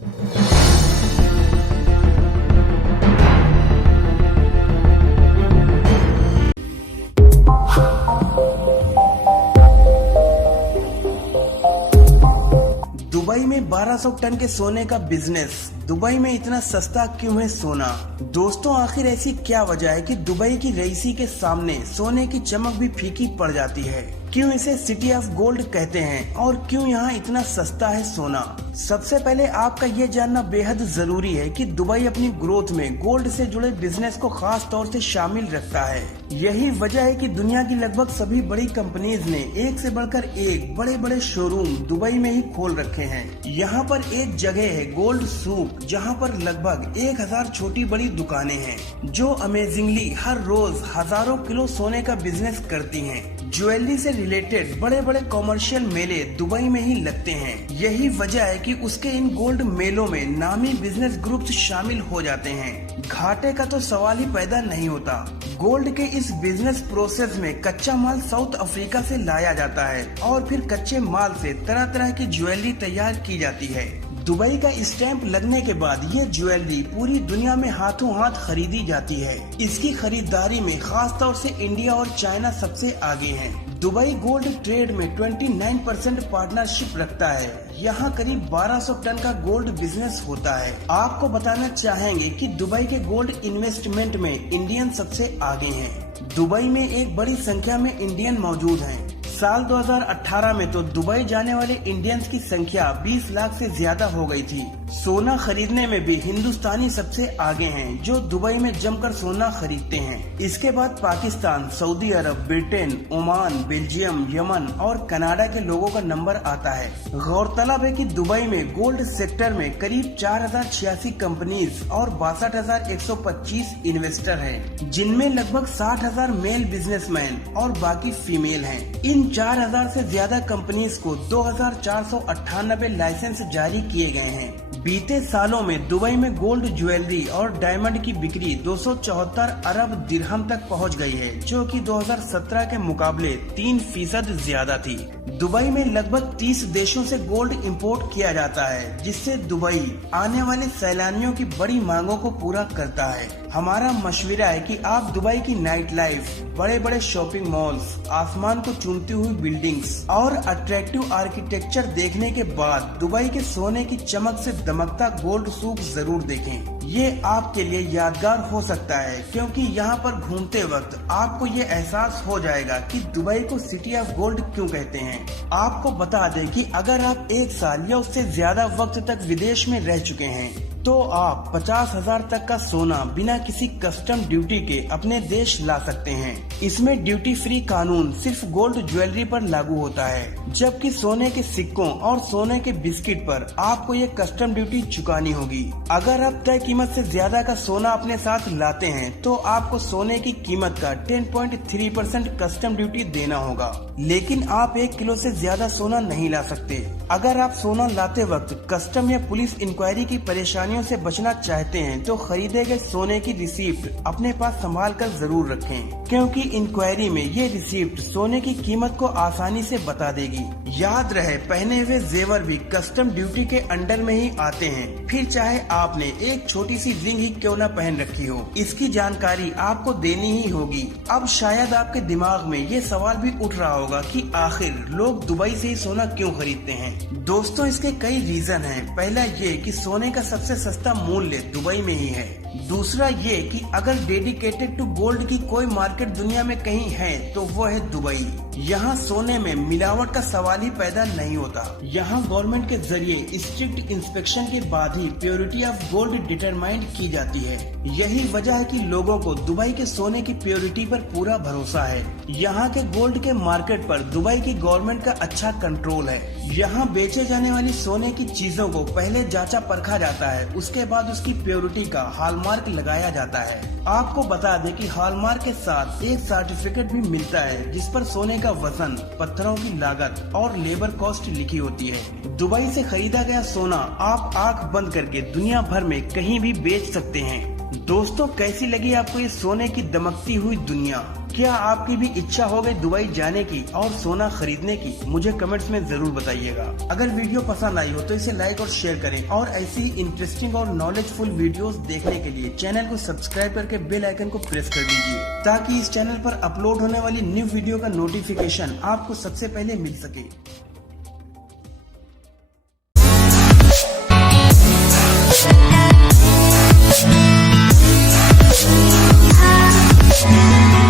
Dubai में 1200 ton के सोने का बिजनेस। दुबई में इतना सस्ता क्यों है सोना? दोस्तों, आखिर ऐसी क्या वजह है कि दुबई की रईसी के सामने सोने की चमक भी फीकी पड़ जाती है? क्यों इसे सिटी ऑफ गोल्ड कहते हैं और क्यों यहाँ इतना सस्ता है सोना? सबसे पहले आपका ये जानना बेहद जरूरी है कि दुबई अपनी ग्रोथ में गोल्ड से जुड़े बिजनेस को खास तौर से शामिल रखता है। यही वजह है कि दुनिया की लगभग सभी बड़ी कंपनीज ने एक से बढ़कर एक बड़े बड़े शोरूम दुबई में ही खोल रखे हैं। यहाँ पर एक जगह है गोल्ड सूक, जहाँ पर लगभग 1000 छोटी बड़ी दुकानें हैं जो अमेजिंगली हर रोज हजारों किलो सोने का बिजनेस करती हैं। ज्वेलरी से रिलेटेड बड़े बड़े कॉमर्शियल मेले दुबई में ही लगते हैं। यही वजह है कि उसके इन गोल्ड मेलों में नामी बिजनेस ग्रुप्स शामिल हो जाते हैं। घाटे का तो सवाल ही पैदा नहीं होता। गोल्ड के इस बिजनेस प्रोसेस में कच्चा माल साउथ अफ्रीका से लाया जाता है और फिर कच्चे माल से तरह तरह की ज्वेलरी तैयार की जाती है। दुबई का स्टैंप लगने के बाद ये ज्वेलरी पूरी दुनिया में हाथों हाथ खरीदी जाती है। इसकी खरीदारी में खास तौर से इंडिया और चाइना सबसे आगे हैं। दुबई गोल्ड ट्रेड में 29% पार्टनरशिप रखता है। यहाँ करीब 1200 टन का गोल्ड बिजनेस होता है। आपको बताना चाहेंगे कि दुबई के गोल्ड इन्वेस्टमेंट में इंडियन सबसे आगे हैं। दुबई में एक बड़ी संख्या में इंडियन मौजूद हैं। साल 2018 में तो दुबई जाने वाले इंडियंस की संख्या 20 लाख से ज्यादा हो गई थी। सोना खरीदने में भी हिंदुस्तानी सबसे आगे हैं, जो दुबई में जमकर सोना खरीदते हैं। इसके बाद पाकिस्तान, सऊदी अरब, ब्रिटेन, ओमान, बेल्जियम, यमन और कनाडा के लोगों का नंबर आता है। गौरतलब है कि दुबई में गोल्ड सेक्टर में करीब 4086 कंपनीज और 62,125 इन्वेस्टर हैं, जिनमें लगभग 60,000 मेल बिजनेसमैन और बाकी फीमेल हैं। इन 4000 से ज्यादा कंपनीज को 2498 लाइसेंस जारी किए गए हैं। बीते सालों में दुबई में गोल्ड ज्वेलरी और डायमंड की बिक्री 274 अरब दिरहम तक पहुंच गई है, जो कि 2017 के मुकाबले 3% ज्यादा थी। दुबई में लगभग 30 देशों से गोल्ड इंपोर्ट किया जाता है, जिससे दुबई आने वाले सैलानियों की बड़ी मांगों को पूरा करता है। हमारा मशवरा है कि आप दुबई की नाइट लाइफ, बड़े बड़े शॉपिंग मॉल्स, आसमान को चूमती हुई बिल्डिंग्स और अट्रैक्टिव आर्किटेक्चर देखने के बाद दुबई के सोने की चमक से दमकता गोल्ड सूक जरूर देखें। ये आपके लिए यादगार हो सकता है, क्योंकि यहाँ पर घूमते वक्त आपको ये एहसास हो जाएगा कि दुबई को सिटी ऑफ गोल्ड क्यों कहते हैं। आपको बता दें कि अगर आप 1 साल या उससे ज्यादा वक्त तक विदेश में रह चुके हैं तो आप 50,000 तक का सोना बिना किसी कस्टम ड्यूटी के अपने देश ला सकते हैं। इसमें ड्यूटी फ्री कानून सिर्फ गोल्ड ज्वेलरी पर लागू होता है, जबकि सोने के सिक्कों और सोने के बिस्किट पर आपको ये कस्टम ड्यूटी चुकानी होगी। अगर आप तय कीमत से ज्यादा का सोना अपने साथ लाते हैं तो आपको सोने की कीमत का 10.3% कस्टम ड्यूटी देना होगा, लेकिन आप 1 किलो से ज्यादा सोना नहीं ला सकते। अगर आप सोना लाते वक्त कस्टम या पुलिस इंक्वायरी की परेशानियों से बचना चाहते हैं तो खरीदे गए सोने की रिसीप्ट अपने पास संभाल कर जरूर रखें, क्योंकि इंक्वायरी में ये रिसीप्ट सोने की कीमत को आसानी से बता देगी। याद रहे, पहने हुए जेवर भी कस्टम ड्यूटी के अंडर में ही आते हैं, फिर चाहे आपने एक छोटी सी रिंग ही क्यों न पहन रखी हो, इसकी जानकारी आपको देनी ही होगी। अब शायद आपके दिमाग में ये सवाल भी उठ रहा होगा कि आखिर लोग दुबई से ही सोना क्यों खरीदते हैं। दोस्तों, इसके कई रीजन हैं। पहला ये कि सोने का सबसे सस्ता मूल्य दुबई में ही है। दूसरा ये कि अगर डेडिकेटेड टू गोल्ड की कोई मार्केट दुनिया में कहीं है तो वो है दुबई। यहाँ सोने में मिलावट का सवाल ही पैदा नहीं होता। यहाँ गवर्नमेंट के जरिए स्ट्रिक्ट इंस्पेक्शन के बाद ही प्योरिटी ऑफ गोल्ड डिटरमाइंड की जाती है। यही वजह है कि लोगों को दुबई के सोने की प्योरिटी पर पूरा भरोसा है। यहाँ के गोल्ड के मार्केट पर दुबई की गवर्नमेंट का अच्छा कंट्रोल है। यहाँ बेचे जाने वाली सोने की चीजों को पहले जांचा परखा जाता है, उसके बाद उसकी प्योरिटी का हॉलमार्क लगाया जाता है। आपको बता दें कि हॉलमार्क के साथ एक सर्टिफिकेट भी मिलता है, जिस पर सोने का वजन, पत्थरों की लागत और लेबर कॉस्ट लिखी होती है। दुबई से खरीदा गया सोना आप आंख बंद करके दुनिया भर में कहीं भी बेच सकते हैं। दोस्तों, कैसी लगी आपको ये सोने की दमकती हुई दुनिया? क्या आपकी भी इच्छा हो गई दुबई जाने की और सोना खरीदने की? मुझे कमेंट्स में जरूर बताइएगा। अगर वीडियो पसंद आई हो तो इसे लाइक और शेयर करें और ऐसी इंटरेस्टिंग और नॉलेजफुल वीडियोस देखने के लिए चैनल को सब्सक्राइब करके बेल आइकन को प्रेस कर दीजिए, ताकि इस चैनल पर अपलोड होने वाली न्यू वीडियो का नोटिफिकेशन आपको सबसे पहले मिल सके।